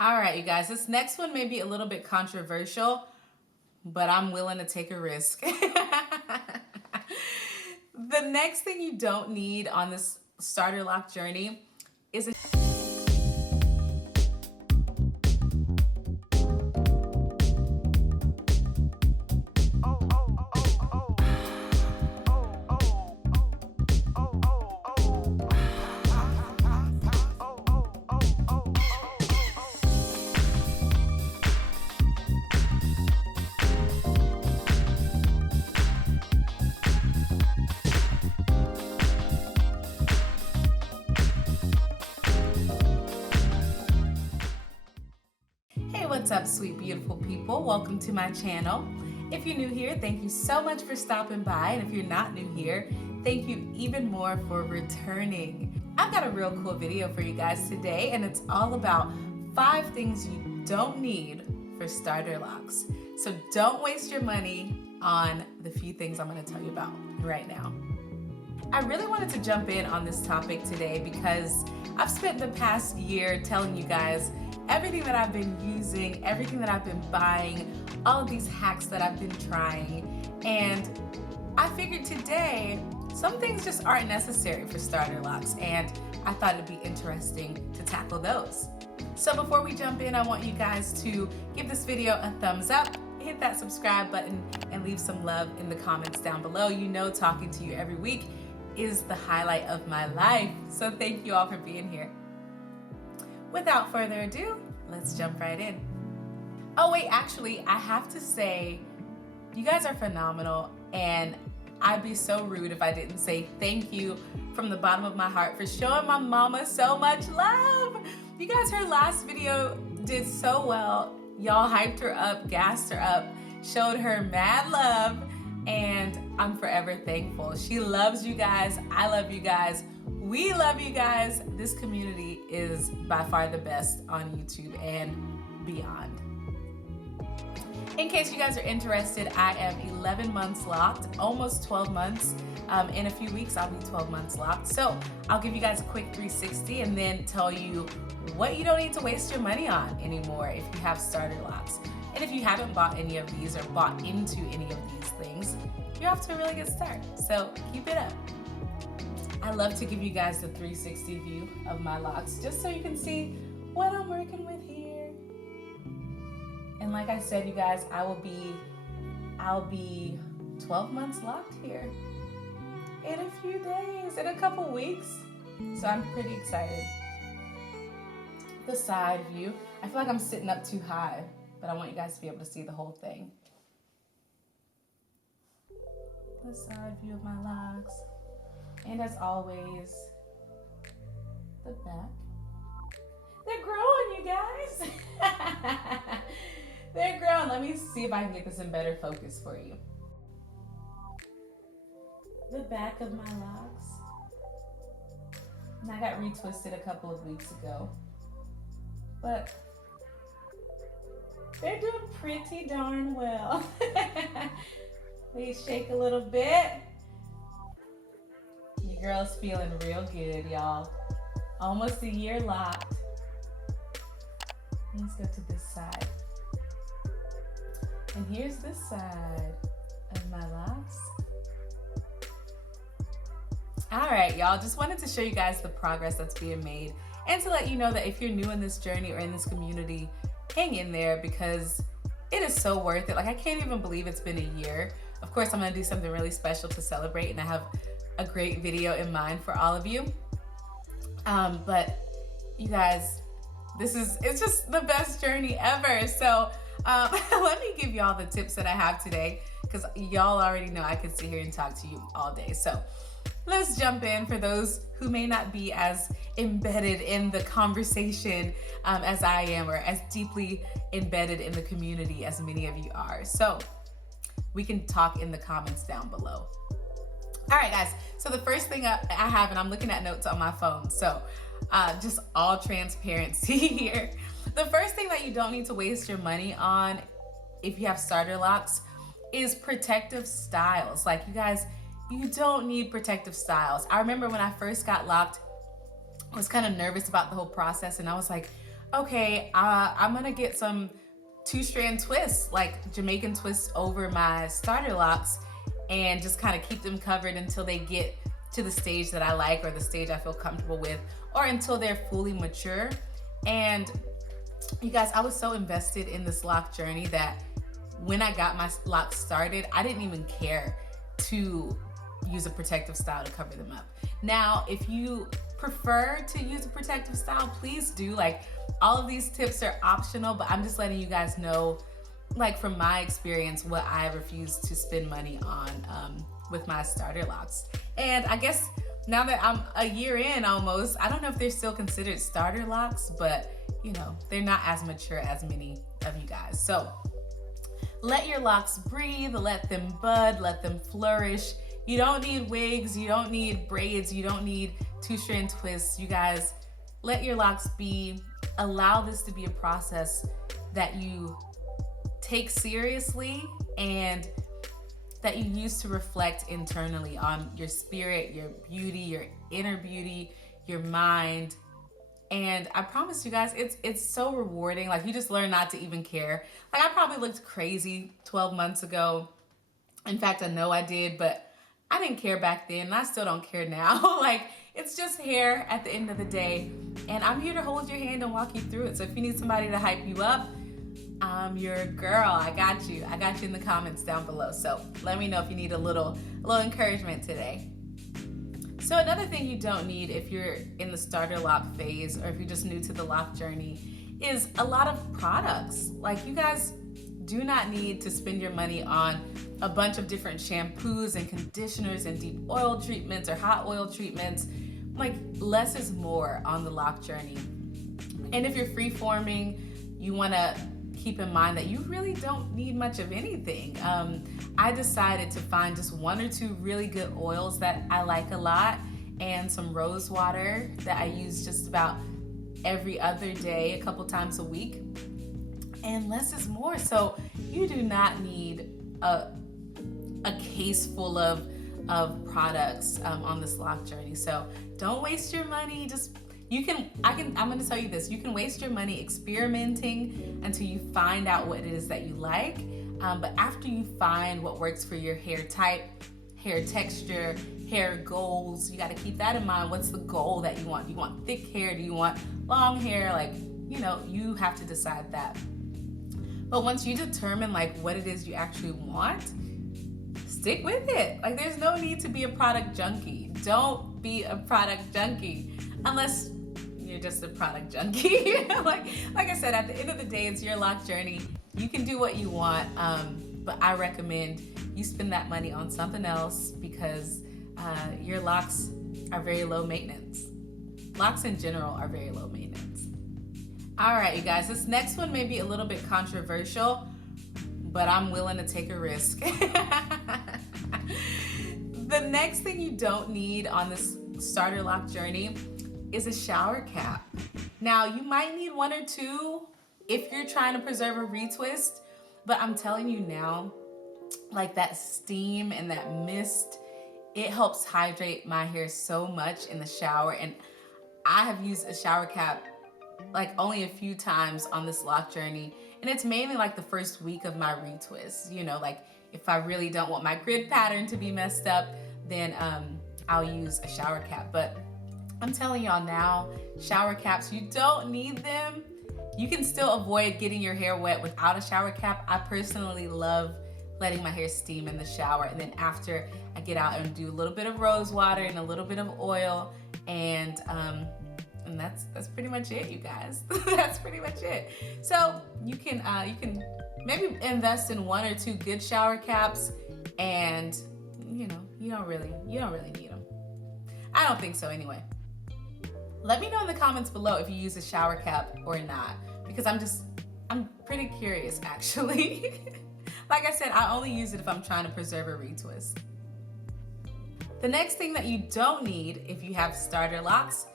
All right, you guys, this next one may be a little bit controversial, but I'm willing to take a risk. The next thing you don't need on this starter lock journey is a What's up, sweet, beautiful people? Welcome to my channel. If you're new here, thank you so much for stopping by. And if you're not new here, thank you even more for returning. I've got a real cool video for you guys today, and it's all about 5 things you don't need for starter locks. So don't waste your money on the few things I'm going to tell you about right now. I really wanted to jump in on this topic today because I've spent the past year telling you guys everything that I've been using, everything that I've been buying, all of these hacks that I've been trying, and I figured today some things just aren't necessary for starter locks, and I thought it'd be interesting to tackle those. So before we jump in, I want you guys to give this video a thumbs up, hit that subscribe button, and leave some love in the comments down below. You know, talking to you every week is the highlight of my life, so thank you all for being here. Without further ado, let's jump right in. Oh wait, actually, I have to say, you guys are phenomenal, and I'd be so rude if I didn't say thank you from the bottom of my heart for showing my mama so much love. You guys, her last video did so well. Y'all hyped her up, gassed her up, showed her mad love, and I'm forever thankful. She loves you guys. I love you guys. We love you guys. This community is by far the best on YouTube and beyond. In case you guys are interested, I am 11 months locked, almost 12 months. In a few weeks, I'll be 12 months locked. So I'll give you guys a quick 360 and then tell you what you don't need to waste your money on anymore if you have starter locks. And if you haven't bought any of these or bought into any of these things, you're off to a really good start. So keep it up. I love to give you guys the 360 view of my locks just so you can see what I'm working with here. And like I said, you guys, I'll be 12 months locked here in a few days, in a couple weeks. So I'm pretty excited. The side view, I feel like I'm sitting up too high, but I want you guys to be able to see the whole thing. The side view of my locks. And as always, the back. They're growing, you guys. They're growing. Let me see if I can get this in better focus for you. The back of my locks. And I got retwisted a couple of weeks ago. But they're doing pretty darn well. Please shake a little bit. Your girl's feeling real good, y'all. Almost a year locked. Let's go to this side. And here's this side of my locks. All right, y'all, just wanted to show you guys the progress that's being made and to let you know that if you're new in this journey or in this community, hang in there because it is so worth it. Like, I can't even believe it's been a year. Of course, I'm gonna do something really special to celebrate, and I have a great video in mind for all of you. But you guys, it's just the best journey ever. So let me give y'all the tips that I have today because y'all already know I could sit here and talk to you all day. So let's jump in for those who may not be as embedded in the conversation as I am, or as deeply embedded in the community as many of you are. So we can talk in the comments down below. All right, guys, so the first thing I have, and I'm looking at notes on my phone, so just all transparency here. The first thing that you don't need to waste your money on if you have starter locks is protective styles. Like, you guys, you don't need protective styles. I remember when I first got locked, I was kind of nervous about the whole process, and I was like, Okay, I'm gonna get some 2-strand twists, like Jamaican twists over my starter locks, and just kind of keep them covered until they get to the stage that I like, or the stage I feel comfortable with, or until they're fully mature. And you guys, I was so invested in this lock journey that when I got my locks started, I didn't even care to use a protective style to cover them up. Now, if you prefer to use a protective style, please do. Like, all of these tips are optional, but I'm just letting you guys know, like, from my experience, what I refuse to spend money on with my starter locks. And I guess now that I'm a year in almost, I don't know if they're still considered starter locks, but you know, they're not as mature as many of you guys. So let your locks breathe, let them bud, let them flourish. You don't need wigs, you don't need braids, you don't need 2-strand twists. You guys, let your locks be. Allow this to be a process that you take seriously and that you use to reflect internally on your spirit, your beauty, your inner beauty, your mind. And I promise you guys, it's so rewarding. Like, you just learn not to even care. Like, I probably looked crazy 12 months ago. In fact, I know I did, but I didn't care back then, and I still don't care now. Like, it's just hair at the end of the day. And I'm here to hold your hand and walk you through it. So if you need somebody to hype you up, I'm your girl. I got you. I got you in the comments down below. So let me know if you need a little encouragement today. So another thing you don't need if you're in the starter lock phase, or if you're just new to the lock journey, is a lot of products. Like, you guys do not need to spend your money on a bunch of different shampoos and conditioners and deep oil treatments or hot oil treatments. Like, less is more on the lock journey. And if you're free-forming, you want to keep in mind that you really don't need much of anything. I decided to find just 1 or 2 really good oils that I like a lot, and some rose water that I use just about every other day, a couple times a week. And less is more. So you do not need a case full of products on this lock journey. So don't waste your money. I'm gonna tell you this, you can waste your money experimenting until you find out what it is that you like. But after you find what works for your hair type, hair texture, hair goals, you gotta keep that in mind. What's the goal that you want? Do you want thick hair? Do you want long hair? Like, you know, you have to decide that. But once you determine like what it is you actually want, stick with it. Like, there's no need to be a product junkie. Don't be a product junkie unless you're just a product junkie. like I said, at the end of the day, it's your lock journey. You can do what you want, but I recommend you spend that money on something else, because your locks are very low maintenance. Locks in general are very low maintenance. All right, you guys, this next one may be a little bit controversial, but I'm willing to take a risk. The next thing you don't need on this starter lock journey is a shower cap. Now, you might need 1 or 2 if you're trying to preserve a retwist, but I'm telling you now, like, that steam and that mist, it helps hydrate my hair so much in the shower. And I have used a shower cap like only a few times on this lock journey, and it's mainly like the first week of my retwist. You know, like, if I really don't want my grid pattern to be messed up, then I'll use a shower cap. But I'm telling y'all now, shower caps, you don't need them. You can still avoid getting your hair wet without a shower cap. I personally love letting my hair steam in the shower, and then after I get out and do a little bit of rose water and a little bit of oil, and that's pretty much it, you guys. That's pretty much it. So you can maybe invest in 1 or 2 good shower caps, and you know, you don't really need them. I don't think so anyway. Let me know in the comments below if you use a shower cap or not, because I'm pretty curious, actually. Like I said, I only use it if I'm trying to preserve a retwist. The next thing that you don't need if you have starter locks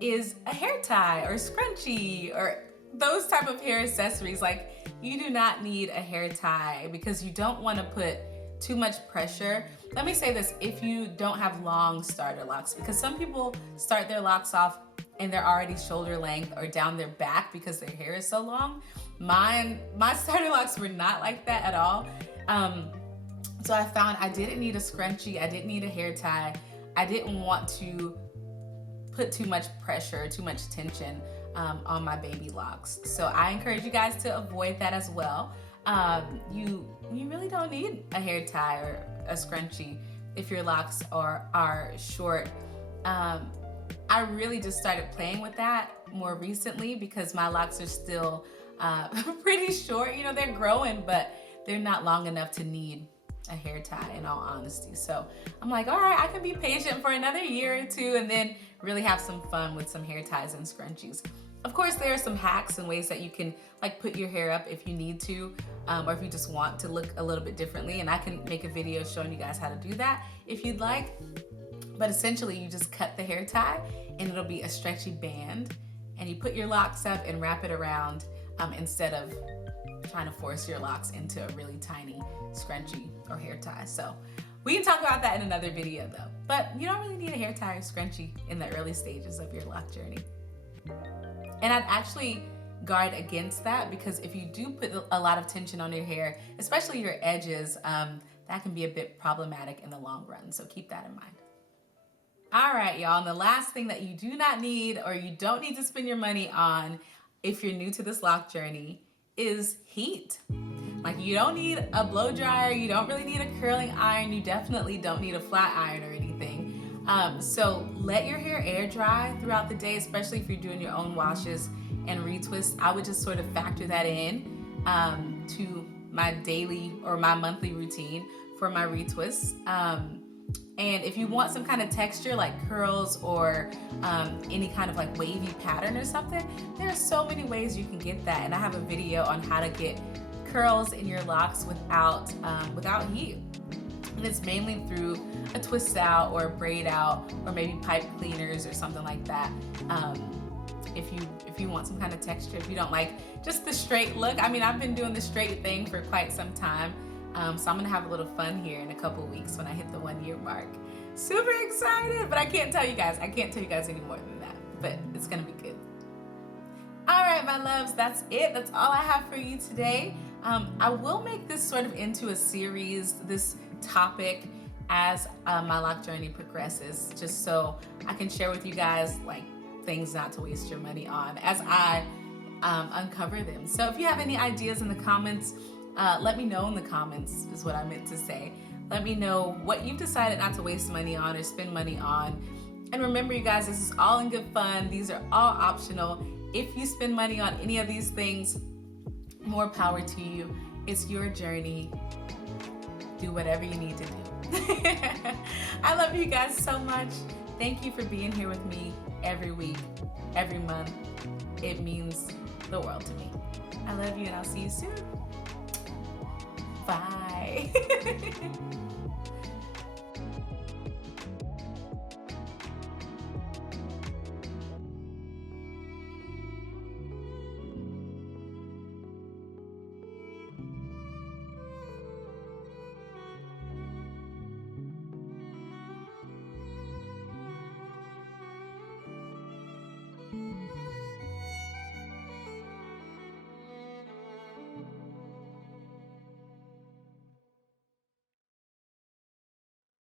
is a hair tie or scrunchie or those type of hair accessories. Like, you do not need a hair tie because you don't want to put too much pressure. Let me say this, if you don't have long starter locks, because some people start their locks off and they're already shoulder length or down their back because their hair is so long. My starter locks were not like that at all. So I found I didn't need a scrunchie, I didn't need a hair tie, I didn't want to put too much pressure, too much tension on my baby locks. So I encourage you guys to avoid that as well. You really don't need a hair tie or a scrunchie if your locks are short. I really just started playing with that more recently because my locks are still pretty short. You know, they're growing, but they're not long enough to need a hair tie, in all honesty. So I'm like, all right, I can be patient for another year or two and then really have some fun with some hair ties and scrunchies. Of course, there are some hacks and ways that you can like put your hair up if you need to, or if you just want to look a little bit differently. And I can make a video showing you guys how to do that if you'd like. But essentially, you just cut the hair tie and it'll be a stretchy band, and you put your locks up and wrap it around instead of trying to force your locks into a really tiny scrunchie or hair tie. So we can talk about that in another video though. But you don't really need a hair tie or scrunchie in the early stages of your lock journey. And I'd actually guard against that, because if you do put a lot of tension on your hair, especially your edges, that can be a bit problematic in the long run. So keep that in mind. All right, y'all, and the last thing that you do not need, or you don't need to spend your money on if you're new to this lock journey, is heat. Like, you don't need a blow dryer, you don't really need a curling iron, you definitely don't need a flat iron or anything. So let your hair air dry throughout the day, especially if you're doing your own washes and retwists. I would just sort of factor that in to my daily or my monthly routine for my retwists. And if you want some kind of texture like curls or any kind of like wavy pattern or something, there are so many ways you can get that. And I have a video on how to get curls in your locks without heat. And it's mainly through a twist out or a braid out or maybe pipe cleaners or something like that. If you want some kind of texture, if you don't like just the straight look. I mean, I've been doing the straight thing for quite some time. So I'm gonna have a little fun here in a couple weeks when I hit the 1 year mark. Super excited, but I can't tell you guys any more than that, but it's gonna be good. All right, my loves, that's it. That's all I have for you today. I will make this sort of into a series, this topic, as my lock journey progresses, just so I can share with you guys like things not to waste your money on as I uncover them. So if you have any ideas in the comments, let me know in the comments is what I meant to say. Let me know what you've decided not to waste money on or spend money on. And remember, you guys, this is all in good fun. These are all optional. If you spend money on any of these things, more power to you. It's your journey. Do whatever you need to do. I love you guys so much. Thank you for being here with me every week, every month. It means the world to me. I love you, and I'll see you soon. Bye.